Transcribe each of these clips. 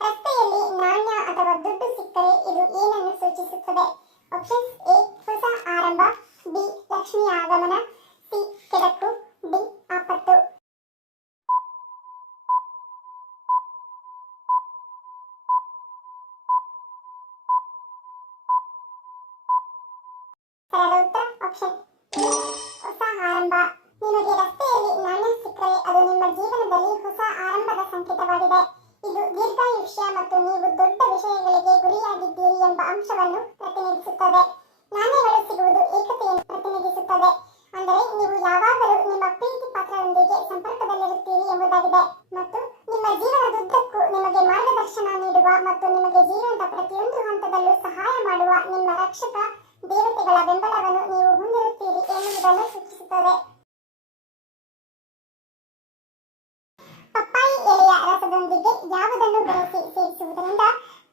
ರಸ್ತೆಯಲ್ಲಿ ನಾಣ್ಯ ಅಥವಾ ದುಡ್ಡು ಸಿಕ್ಕರೆ ಇದು ಏನನ್ನು ಸೂಚಿಸುತ್ತದೆ? ಆಪ್ಷನ್ಸ್: ಎ ಹೊಸ ಆರಂಭ, ಬಿ ಲಕ್ಷ್ಮಿಯ ಆಗಮನ, ಸಿ ಕೆಡಕು, ಡಿ ಆಪತ್ತು. ಸರಿಯಾದ ಉತ್ತರ ಆಪ್ಷನ್ ಎ ಹೊಸ ಆರಂಭ. ನಿಮಗೆ ರಸ್ತೆಯಲ್ಲಿ ನಾಣ್ಯ ಸಿಕ್ಕರೆ ಅದು ನಿಮ್ಮ ಜೀವನದಲ್ಲಿ ಹೊಸ ಆರಂಭದ ಸಂಕೇತವಾಗಿದೆ. ಇದು ದೀರ್ಘಾಯುಷ್ಯ ಮತ್ತು ನೀವು ದೊಡ್ಡ ವಿಷಯಗಳಿಗೆ ಗುರಿಯಾಗಿದ್ದೀರಿ ಎಂಬ ಅಂಶವನ್ನು ಪ್ರತಿನಿಧಿಸುತ್ತದೆ. ನಾಣ್ಯಗಳು ಸಿಗುವುದು ಏಕತೆಯನ್ನು ಪ್ರತಿನಿಧಿಸುತ್ತದೆ, ಅಂದರೆ ನೀವು ಯಾವಾಗಲೂ ನಿಮ್ಮ ಪ್ರೀತಿ ಪಾತ್ರರೊಂದಿಗೆ ಸಂಪರ್ಕದಲ್ಲಿರುತ್ತೀರಿ ಎಂಬುದಾಗಿದೆ. ಮತ್ತು ನಿಮ್ಮ ಜೀವನದುದ್ದಕ್ಕೂ ನಿಮಗೆ ಮಾರ್ಗದರ್ಶನ ನೀಡುವ ಮತ್ತು ನಿಮಗೆ ಜೀವನದ ಪ್ರತಿಯೊಂದು ಹಂತದಲ್ಲೂ ಸಹಾಯ ಮಾಡುವ ನಿಮ್ಮ ರಕ್ಷಕ ದೇವತೆಗಳ ಬೆಂಬಲವನ್ನು ನೀವು ಹೊಂದಿರುತ್ತೀರಿ ಎನ್ನುವುದನ್ನು ಸೂಚಿಸುತ್ತದೆ. ಪಪ್ಪಾಯಿ ಎಲೆಯ ರಸದೊಂದಿಗೆ ಯಾವುದನ್ನು ಬೆರೆಸಿ ಸೇರಿಸುವುದರಿಂದ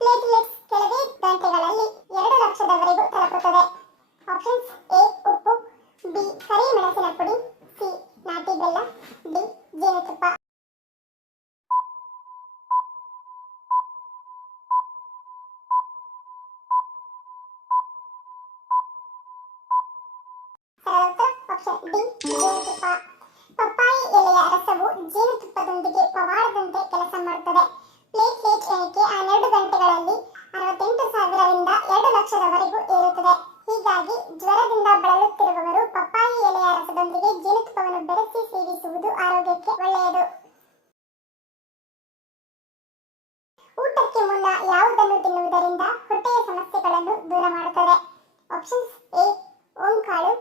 ಪ್ಲೇಟ್ಲೆಟ್ಸ್ ಕೆಲವೇ ಗಂಟೆಗಳಲ್ಲಿ 2 ಲಕ್ಷದವರೆಗೂ ತಲುಪುತ್ತದೆ? ಆಪ್ಷನ್ಸ್: ಎ ಉಪ್ಪು, ಬಿ ಕರಿಮೆಣಸಿನ ಪುಡಿ, ಸಿ ನಾಟಿ ಬೆಲ್ಲ, ಡಿ ಜೇನುತುಪ್ಪ. ಆಪ್ಷನ್ ಡಿ ಜೇನುತುಪ್ಪ. ಪಪ್ಪಾಯಿ ಎಲೆಯ ರಸವು ಜೇನುತುಪ್ಪದೊಂದಿಗೆ ಪವಾಡದಂತೆ ಕೆಲಸ ಮಾಡುತ್ತದೆ. ಪ್ಲೇಟ್ಲೆಟ್ ಎಣಿಕೆ 12 ಗಂಟೆಗಳಲ್ಲಿ 68,000 ರಿಂದ 2 ಲಕ್ಷದವರೆಗೂ ಏರುತ್ತದೆ. ಹೀಗಾಗಿ ಜ್ವರದಿಂದ ಬಳಲುತ್ತಿರುವವರು ಪಪ್ಪಾಯಿ ಎಲೆಯ ರಸದೊಂದಿಗೆ ಜೇನುತುಪ್ಪವನ್ನು ಬೆರೆಸಿ ಸೇವಿಸುವುದು ಆರೋಗ್ಯಕ್ಕೆ ಒಳ್ಳೆಯದು. ಊಟಕ್ಕೆ ಮುನ್ನ ಯಾವುದನ್ನು ತಿನ್ನುವುದರಿಂದ ಹೊಟ್ಟೆಯ ಸಮಸ್ಯೆಗಳನ್ನು ದೂರ ಮಾಡುತ್ತದೆ? ಆಪ್ಷನ್ಸ್: ಎ ಓಂಕಾಳು,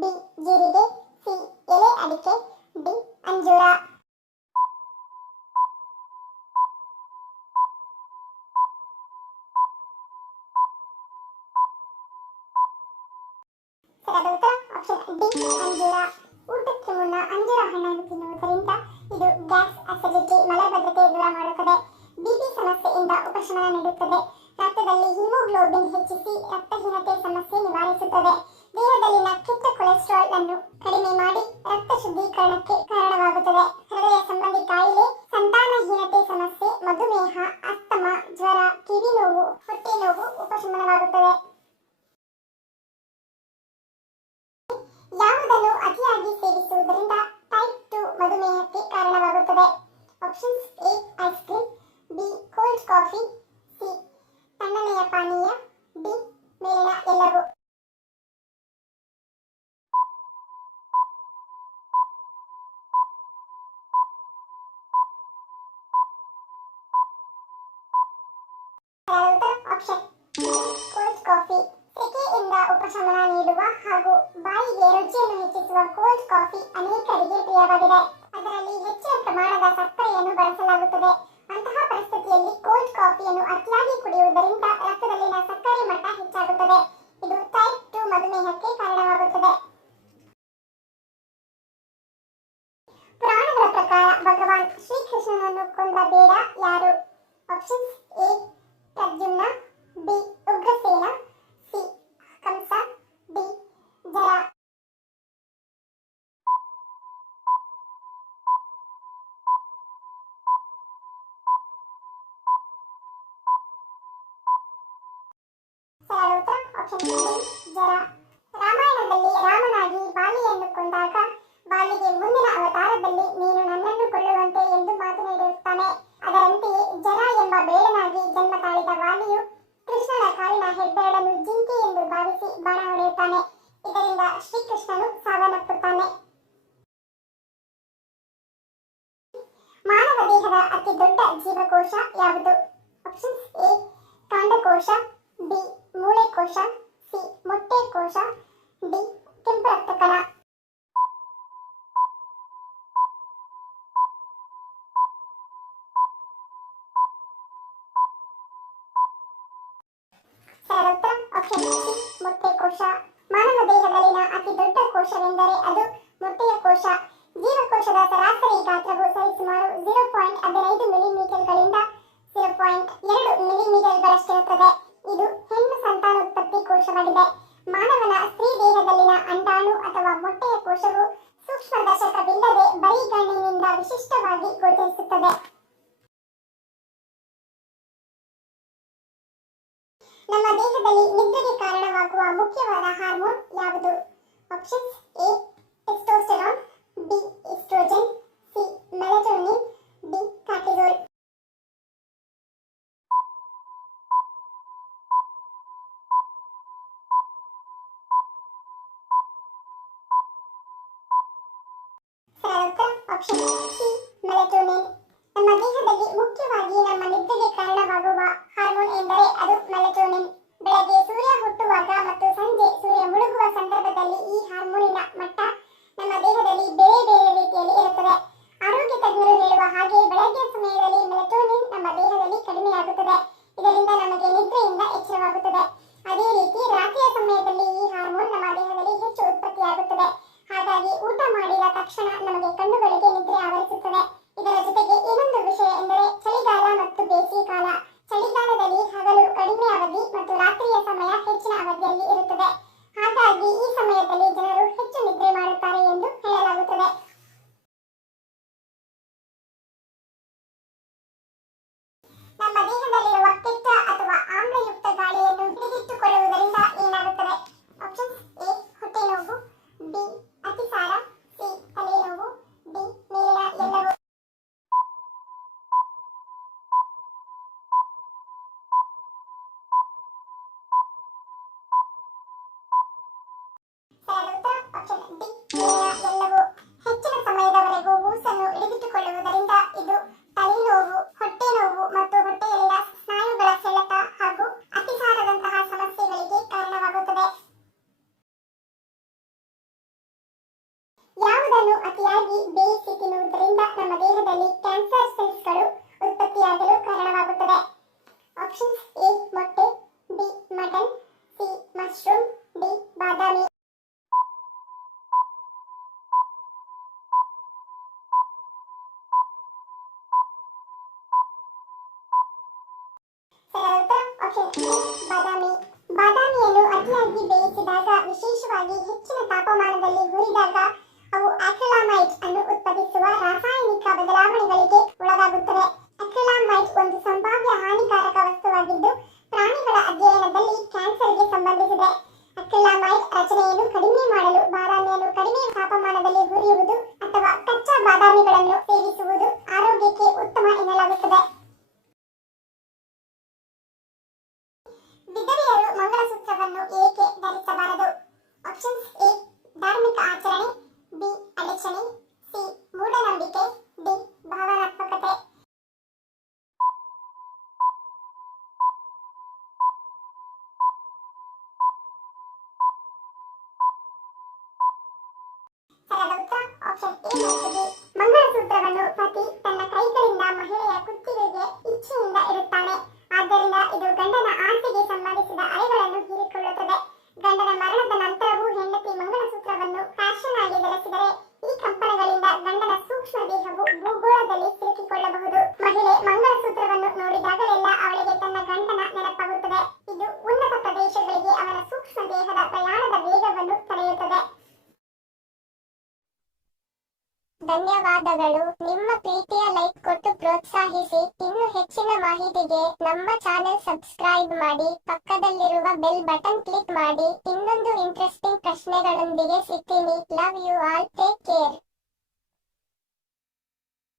ಬಿ ಜೀರಿಗೆ, ಸಿ ಎಲೆ ಅಡಿಕೆ, ಡಿ ಅಂಜೂರ. ಸರಿಯಾದ ಉತ್ತರ ಆಪ್ಷನ್ ಡಿ ಅಂಜೂರ. ಊಟಕ್ಕೆ ಮುನ್ನ ಅಂಜೂರ ಹಣ್ಣನ್ನು ತಿನ್ನುವುದರಿಂದ ಇದು ಗ್ಯಾಸ್, ಅಸಿಡಿಟಿ, ಮಲಬದ್ಧತೆ ದೂರ ಮಾಡುತ್ತದೆ. ಬಿಪಿ ಸಮಸ್ಯೆಯಿಂದ ಉಪಶಮನ ನೀಡುತ್ತದೆ. ರಕ್ತದಲ್ಲಿ ಹಿಮೋಗ್ಲೋಬಿನ್ ಹೆಚ್ಚಿಸಿ ರಕ್ತಹೀನತೆ ಸಮಸ್ಯೆ ನಿವಾರಿಸುತ್ತದೆ. ದೇಹದಲ್ಲಿನ ಕೆಟ್ಟ ಕೊಲೆಸ್ಟ್ರಾಲ್ ಅನ್ನು ಕಡಿಮೆ ಮಾಡಿ ರಕ್ತ ಶುದ್ಧೀಕರಣಕ್ಕೆ ಕಾರಣವಾಗುತ್ತದೆ. ಹೃದಯ ಸಂಬಂಧಿ ಕಾಯಿಲೆ, ಸಂತಾನಹೀನತೆ ಸಮಸ್ಯೆ, ಮಧುಮೇಹ, ಅಸ್ತಮ, ಜ್ವರ, ಕಿವಿ ನೋವು, ಹೊಟ್ಟೆ ನೋವು ಉಪಶಮನವಾಗುತ್ತದೆ. ಯಾವುದನ್ನು ಅತಿಯಾಗಿ ಸೇವಿಸುವುದರಿಂದ ಟೈಪ್ 2 ಮಧುಮೇಹಕ್ಕೆ ಕಾರಣವಾಗುತ್ತದೆ? Options: A ice cream, B cold coffee, C ತಣ್ಣನೆಯ ಪಾನೀಯ, ಡಿ ಮೇಲಿನ ಎಲ್ಲವೂ. Option cold coffee. ಸೆಕೆಯಿಂದ ಉಪಶಮನ ನೀಡುವ ಹಾಗೂ ಬಾಯಿಗೆ ರುಚಿಯನ್ನು ಹೆಚ್ಚಿಸುವ ಕೋಲ್ಡ್ ಕಾಫಿ ಅನೇಕರಿಗೆ ಪ್ರಿಯವಾಗಿದೆ. ಅದರಲ್ಲಿ ಹೆಚ್ಚಿನ ಪ್ರಮಾಣದ ಸಕ್ಕರೆಯನ್ನು ಬಳಸಲಾಗುತ್ತದೆ. ಅಂತಹ ಪರಿಸ್ಥಿತಿಯಲ್ಲಿ ಕೋಲ್ಡ್ ಕಾಫಿಯನ್ನು ಅತಿಯಾಗಿ ಕುಡಿಯುವುದರಿಂದ ರಕ್ತದಲ್ಲಿನ ಸಕ್ಕರೆ ಮಟ್ಟ ಹೆಚ್ಚಾಗುತ್ತದೆ. ಇದು ಟೈಪ್ 2 ಮಧುಮೇಹಕ್ಕೆ ಕಾರಣವಾಗುತ್ತದೆ. ಪುರಾಣಗಳ ಪ್ರಕಾರ ಭಗವಾನ್ ಶ್ರೀಕೃಷ್ಣನನ್ನು ಕೊಂದ ಬೇಡ ಯಾರು? Options: A Pradyumna, B Ugrasena, C Kamsa, D ಜರ. ಸರಿಯಾದ ಉತ್ತರ ಆಪ್ಷನ್ ಡಿ ಜರ. ರಾಮಾಯಣದಲ್ಲಿ ರಾಮನಾಗಿ ಬಾಲಿಯನ್ನು ಕೊಂದಾಗ ಬಾಲಿಗೆ ಮುಂದಿನ ಅವತಾರದಲ್ಲಿ ನೀನು ನನ್ನನ್ನು ಕೊಲ್ಲುವಂತೆ ಎಂದು ಮಾತು ನೀಡಿರುತ್ತಾನೆ. ಅದರಂತೆಯೇ ಜರ ಎಂಬ ಬೇಡನಾಗಿ ಜನ್ಮ ತಾಳಿದ ವಾಲಿಯು ಕೃಷ್ಣನ ಕಾಲಿನ ಹೆಬ್ಬೆರಳನ್ನು ಜಿಂಕೆ ಎಂದು ಭಾವಿಸಿ ಬಾಣ ಹೊಡೆಯುತ್ತಾನೆ. ಇದರಿಂದ ಶ್ರೀಕೃಷ್ಣನು ಸಾವನ್ನಪ್ಪುತ್ತಾನೆ. ಮಾನವ ದೇಹದ ಅತಿ ದೊಡ್ಡ ಜೀವಕೋಶ ಯಾವುದು? ಆಪ್ಷನ್ಸ್: ಎ ಕಾಂಡಕೋಶ, ಬಿ ಮೂಳೆಕೋಶ, ಸಿ ಮೊಟ್ಟೆಕೋಶ, ಡಿ ಕೆಂಪು ರಕ್ತ ಕಣ. ಸರಿಯಾದ ಉತ್ತರ ಆಪ್ಷನ್ ಸಿ ಮೊಟ್ಟೆಕೋಶ. ಮಾನವ ದೇಹದಲ್ಲಿನ ಅತಿ ದೊಡ್ಡ ಕೋಶವೆಂದರೆ ಅದು ಮೊಟ್ಟೆಯ ಕೋಶ. ಜೀವಕೋಶದ ಸರಾಸರಿ ಗಾತ್ರವು ಸರಿಸುಮಾರು 0.15 ಮಿಲಿಮೀಟರ್ಗಳಿಂದ 0.2 ಮಿಲಿಮೀಟರ್ಗಳಷ್ಟಿರುತ್ತದೆ. ಇದು ಹೆಣ್ಣು ಸಂತಾನೋತ್ಪತ್ತಿ ಕೋಶವಾಗಿದೆ. ಮಾನವನ ಸ್ತ್ರೀ ದೇಹದಲ್ಲಿನ ಅಂಡಾಣು ಅಥವಾ ಮೊಟ್ಟೆಯ ಕೋಶವು ಸೂಕ್ಷ್ಮದರ್ಶಕವಿಲ್ಲದೆ ಬರಿಗಣ್ಣಿನಿಂದ ವಿಶಿಷ್ಟವಾಗಿ ಗೋಚರಿಸುತ್ತದೆ. ನಮ್ಮ ದೇಹದಲ್ಲಿ ನಿದ್ರೆಗೆ ಕಾರಣವಾಗುವ ಮುಖ್ಯವಾದ ಹಾರ್ಮೋನ್ ಯಾವುದು? Options: A testosterone, B oestrogen, C melatonin, D cortisol. ಸರಿಯಾದ ಉತ್ತರ ಆಪ್ಷನ್ ಸಿ ಮೆಲಟೋನಿನ್. ನಮ್ಮ ದೇಹದಲ್ಲಿ ಮುಖ್ಯವಾಗಿ ನಮ್ಮ ನಿದ್ರೆಗೆ ಕಾರಣವಾಗುವ ಹಾರ್ಮೋನ್ ಎಂದರೆ ಅದು ಮೆಲಟೋನಿನ್. ಬೆಳಗ್ಗೆ ಸೂರ್ಯ ಹುಟ್ಟುವಾಗ ಮತ್ತು ಸಂಜೆ ಸೂರ್ಯ ಮುಳುಗುವ ಸಂದರ್ಭದಲ್ಲಿ ಈ ಹಾರ್ಮೋನಿನ ಮಟ್ಟ ನಮ್ಮ ದೇಹದಲ್ಲಿ ಬೇರೆ ಬೇರೆ ರೀತಿಯಲ್ಲಿ ಇರುತ್ತದೆ. ಆರೋಗ್ಯ ತಜ್ಞರು ಹೇಳುವ ಹಾಗೆ ಬೆಳಗ್ಗೆ ಸಮಯದಲ್ಲಿ ಮೆಲಟೋನಿನ್ ನಮ್ಮ ದೇಹದಲ್ಲಿ ಕಡಿಮೆಯಾಗುತ್ತದೆ. ಇದರಿಂದ ನಮಗೆ ನಿದ್ರೆಯಿಂದ ಎಚ್ಚರವಾಗುತ್ತದೆ. ಅದೇ ರೀತಿ ರಾತ್ರಿಯ ಸಮಯದಲ್ಲಿ ಈ ಹಾರ್ಮೋನ್ ನಮ್ಮ ದೇಹದಲ್ಲಿ ಹೆಚ್ಚು ಉತ್ಪತ್ತಿಯಾಗುತ್ತದೆ. ಹಾಗಾಗಿ ಊಟ ಮಾಡಿದ ತಕ್ಷಣ ನಮಗೆ ಕಣ್ಣುಗಳಿಗೆ ನಿದ್ರೆ ಆವರಿಸುತ್ತದೆ. ಇದರ ಜೊತೆಗೆ ಇನ್ನೊಂದು ವಿಷಯ ಎಂದರೆ ಚಳಿಗಾಲ ಮತ್ತು ಬೇಸಿಗೆ ಕಾಲ. ಚಳಿಗಾಲದಲ್ಲಿ ಹಗಲು ಕಡಿಮೆ ಅವಧಿ ಮತ್ತು ರಾತ್ರಿಯ ಸಮಯ ಹೆಚ್ಚಿನ ಅವಧಿಯಲ್ಲಿ ಇರುತ್ತದೆ. ಹಾಗಾಗಿ ಈ ಸಮಯದಲ್ಲಿ ಜನರು ಹೆಚ್ಚು ನಿದ್ರೆ ಮಾಡುತ್ತಾರೆ ಎಂದು ಹೇಳಲಾಗುತ್ತದೆ. ನಮ್ಮ ದೇಹದಲ್ಲಿರುವ ಕೆಟ್ಟ ಅಥವಾ ಆಮ್ಲಯುಕ್ತ ಗಾಳಿಯನ್ನು ಹಿಡಿದಿಟ್ಟುಕೊಳ್ಳುವುದರಿಂದ ಏನಾಗುತ್ತದೆ? ಆಪ್ಷನ್ಸ್: ಎ ಹೊಟ್ಟೆ ನೋವು, ಬಿ ಅತಿಸಾರ, ಸಿ ತಲೆನೋವು, ಡಿ ಮೇಲಿನ ಎಲ್ಲವೂ. ಆಪ್ಷನ್ ಡಿ ಎಲ್ಲವೂ. ಹೆಚ್ಚಿನ ಸಮಯದವರೆಗೂ ಮೂಸನ್ನು ಹಿಡಿದಿಟ್ಟುಕೊಳ್ಳುವುದರಿಂದ ಇದು ತಲೆನೋವು, ಹೊಟ್ಟೆ ನೋವು ಮತ್ತು ಹೊಟ್ಟೆಯಲ್ಲಿನ ಸ್ನಾಯುಗಳ ಸೆಳೆತ ಹಾಗೂ ಅತಿಸಾರದಂತಹ ಸಮಸ್ಯೆಗಳಿಗೆ ಕಾರಣವಾಗುತ್ತದೆ. ಯಾವುದನ್ನು ಅತಿಯಾಗಿ ಬೇಯಿಸಿ ತಿನ್ನುವುದರಿಂದ ನಮ್ಮ ದೇಹದಲ್ಲಿ ಕ್ಯಾನ್ಸರ್ ಸೆಲ್ಸ್ಗಳು ಉತ್ಪತ್ತಿಯಾಗಲು ಕಾರಣವಾಗುತ್ತದೆ? ಆಪ್ಷನ್ಸ್: ಎ ಮೊಟ್ಟೆ, B mutton, C mushroom, D ಬಾದಾಮಿ. ಸರಿಯಾದ ಉತ್ತರ ಆಪ್ಷನ್ ಎ ಬಾದಾಮಿ. ಬಾದಾಮಿಯನ್ನು ಅತಿಯಾಗಿ ಬೇಯಿಸಿದಾಗ, ವಿಶೇಷವಾಗಿ ಹೆಚ್ಚಿನ ತಾಪಮಾನದಲ್ಲಿ ಹುರಿದಾಗ ಅವು ಅಕ್ರಿಲಾಮೈಡ್ ಅನ್ನು ಉತ್ಪಾದಿಸುವ ರಾಸಾಯನಿಕ ಬದಲಾವಣೆಗಳಿಗೆ ಒಳಗಾಗುತ್ತವೆ. ಅಕ್ರಿಲಾಮೈಡ್ ಒಂದು ಸಂಭಾವ್ಯ ಹಾನಿಕಾರಕ ವಸ್ತುವಾಗಿದ್ದು ಪ್ರಾಣಿಗಳ ಅಧ್ಯಯನದಲ್ಲಿ ಕ್ಯಾನ್ಸರ್ಗೆ ಸಂಬಂಧಿಸಿದೆ. ಅಕ್ರಿಲಾಮೈಡ್ ರಚನೆಯನ್ನು ಕಡಿಮೆ ಮಾಡಲು ಬಾದಾಮಿಯನ್ನು ಕಡಿಮೆ ತಾಪಮಾನದಲ್ಲಿ ಹುರಿಯುವುದು ಅಥವಾ ಕಚ್ಚಾ ಬಾದಾಮಿಗಳನ್ನು ಸೇವಿಸುವುದು ಆರೋಗ್ಯಕ್ಕೆ ಉತ್ತಮ ಎನ್ನಲಾಗುತ್ತದೆ. ವಿಧವೆಯರು ಮಂಗಲಸೂತ್ರವನ್ನು ಏಕೆ ಧರಿಸಬಾರದು? ಆಪ್ಷನ್ಸ್: ಎ ಧಾರ್ಮಿಕ ಆಚರಣೆ, ಬಿ ಅಡಚಣೆ, ಸಿ ಮೂಢನಂಬಿಕೆ, ಡಿ ಭಾವನಾತ್ಮಕತೆ. ಸರಿಯಾದ ಉತ್ತರ ಆಪ್ಷನ್ ಎ ಮತ್ತು ಬಿ. ಮಂಗಲಸೂತ್ರವನ್ನು ಪತಿ ತನ್ನ ಕೈಗಳಿಂದ ಮಹಿಳೆಯ ಕುತ್ತಿಗೆಗೆ ಇಚ್ಛೆಯಿಂದ ಇಡುತ್ತಾನೆ. ಆದ್ದರಿಂದ ಇದು ಗಂಡನ ಆಸೆಗೆ ಸಂಬಂಧಿಸಿದ ಅಲೆಗಳನ್ನು ಹೀರಿಕೊಳ್ಳುತ್ತದೆ. ಗಂಡನ ಮರಣದ ನಂತರವೂ ಹೆಂಡತಿ ಮಂಗಲಸೂತ್ರವನ್ನು ಫ್ಯಾಷನ್ ಆಗಿ ಧರಿಸಿದರೆ ಈ ಕಂಪನಗಳಿಂದ ಗಂಡನ ಸೂಕ್ಷ್ಮ ದೇಹವು ಭೂಗೋಳದಲ್ಲಿ ಸಿಲುಕಿಕೊಳ್ಳಬಹುದು. ಮಹಿಳೆ ಮಂಗಲಸೂತ್ರವನ್ನು ನೋಡಿದಾಗಲೆಲ್ಲ ಅವಳಿಗೆ ತನ್ನ ಗಂಡನ ನೆನಪಾಗುತ್ತದೆ. ಇದು ಉನ್ನತ ಪ್ರದೇಶಗಳಿಗೆ ಅವನ ಸೂಕ್ಷ್ಮ ದೇಹದ ಪ್ರಯಾಣದ ವೇಗವನ್ನು ತಡೆಯುತ್ತದೆ. ಧನ್ಯವಾದಗಳು. ನಿಮ್ಮ ಪ್ರೀತಿಯ ಲೈಕ್ ಕೊಟ್ಟು ಪ್ರೋತ್ಸಾಹಿಸಿ. ಇನ್ನು ಹೆಚ್ಚಿನ ಮಾಹಿತಿಗೆ ನಮ್ಮ ಚಾನೆಲ್ ಸಬ್ಸ್ಕ್ರೈಬ್ ಮಾಡಿ, ಪಕ್ಕದಲ್ಲಿರುವ ಬೆಲ್ ಬಟನ್ ಕ್ಲಿಕ್ ಮಾಡಿ. ಇನ್ನೊಂದು ಇಂಟ್ರೆಸ್ಟಿಂಗ್ ಪ್ರಶ್ನೆಗಳೊಂದಿಗೆ ಸಿಗ್ತೀನಿ. Love you all. Take care.